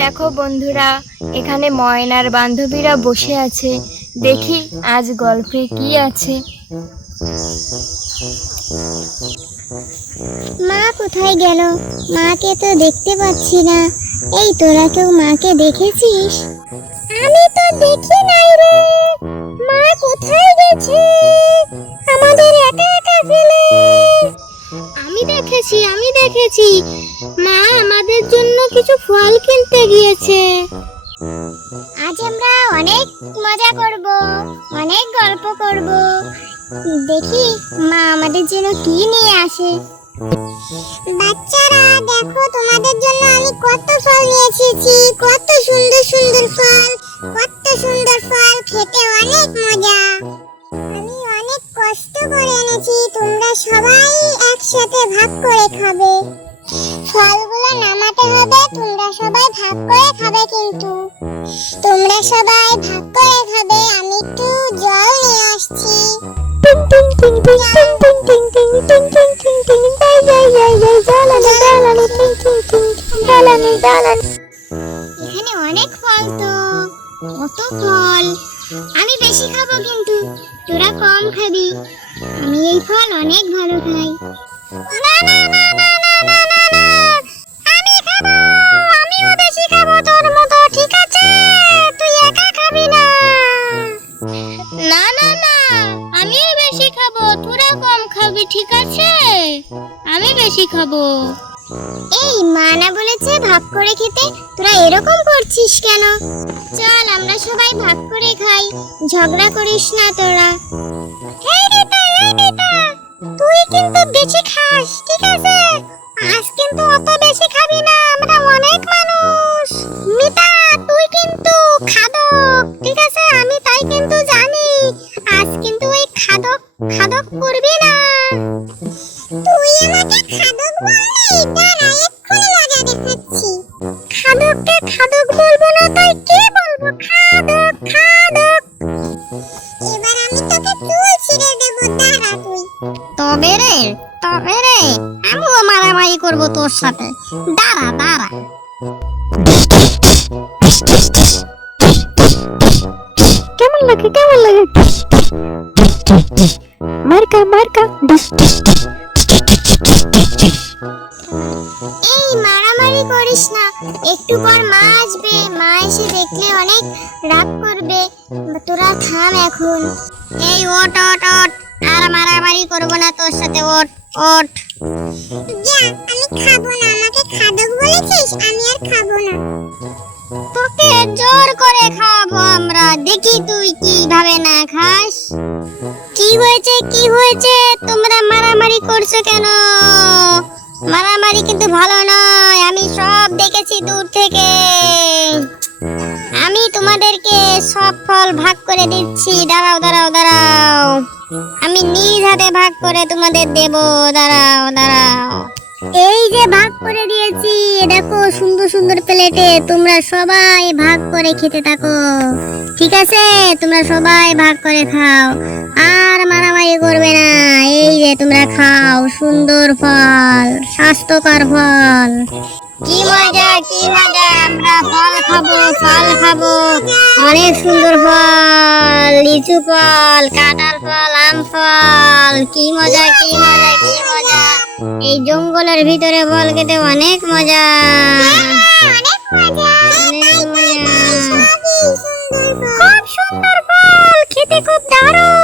দেখো বন্ধুরা, এখানে ময়নার বান্ধবীরা বসে আছে। দেখি আজ গল্পে কি আছে। মা কোথায় গেল? মাকে তো দেখতে পাচ্ছি না। এই তোরা কেউ মাকে দেখেছিস? আমি তো দেখি নাই রে। মা কোথায় গেছে? আমাদের একা একা ফেলে। আমি দেখেছি আমি দেখেছি। আমাদের জন্য কিছু ফল কিনতে গিয়েছে। আজ আমরা অনেক মজা করব অনেক গল্প করব। দেখি মা আমাদের জন্য কি নিয়ে আসে। বাচ্চারা দেখো তোমাদের জন্য আমি কত ফল নিয়ে এসেছি। কত সুন্দর সুন্দর ফল কত সুন্দর ফল খেতে অনেক মজা। আমি অনেক কষ্ট করে এনেছি তোমরা সবাই একসাথে ভাগ করে খাবে। ফলগুলো নামাতে হবে তোমরা সবাই ভাগ করে খাবে কিন্তু তোমরা সবাই ভাগ করে খাবে আমি একটু জল নিয়ে আসছি এখানে অনেক ফল তো কত ফল আমি বেশি খাব কিন্তু তোরা কম খাবি আমি এই ফল অনেক ভালো খাই না না না না না না না না না আমিও বেশি খাব। তোরা কম খাবি ঠিক আছে? আমি বেশি খাব। এই মা না বলেছে ভাগ করে খেতে? তোরা এরকম করছিস কেন? চল আমরা সবাই ভাগ করে খাই। ঝগড়া করিস না তোরা। তুই কিন্তু বেশি খাস ঠিক আছে? আজ কিন্তু অত বেশি খাদক করবি না। তুই আমাকে খাদক বললি? দাঁড়া এক্ষুনি মজা দেখাচ্ছি। খাদককে খাদক বলব না তাই কে বলব? খাদক খাদক। এবার আমি তোকে চুল ছিঁড়ে দেবো দাঁড়া তুই। তবে রে তবে রে আমিও মারামারি করব তোর সাথে। দাঁড়া দাঁড়া। কেমন লাগে কেমন লাগে? মার্কা মার্কা এই মারামারি করিস না। একটু পর মা আসবে। মা এসে দেখলে অনেক রাগ করবে। তোরা থাম এখন। এই ওট ওট ওট আর মারামারি করব না তোর সাথে। ওট ওট যা আমি খাব না। আমাকে খাদক বলেছিস? আমি আর খাব না। তোকে জোর করে খাব আমরা। দেখি তুই কীভাবে না খাস। কি হয়েছে? কি হয়েছে? তোমরা মারামারি করছ কেন? মারামারি কিন্তু ভালো নয়, আমি সব দেখেছি দূর থেকে। আমি তোমাদেরকে সব ফল ভাগ করে দিচ্ছি। দাঁড়াও দাঁড়াও দাঁড়াও। আমি নিজ হাতে ভাগ করে তোমাদের দেব। দাঁড়াও দাঁড়াও। এই যে ভাগ করে দিয়েছি দেখো সুন্দর সুন্দর প্লেটে তোমরা সবাই ভাগ করে খেতে থাকো। ঠিক আছে? তোমরা সবাই ভাগ করে খাও। আর মারামারি করবে না। এই যে তোমরা খাও, সুন্দর ফল, স্বাস্থ্যকর ফল। কি মজা কি মজা, আমরা ফল খাব ফল খাব। অনেক সুন্দর ফল, লিচু ফল, কাঁঠাল ফল, আম ফল। কি মজা কি মজা কি মজা। এই জঙ্গলের ভিতরে ফল খেতে অনেক মজা। অনেক মজা। খুব সুন্দর ফল, খেতে খুব দারুণ।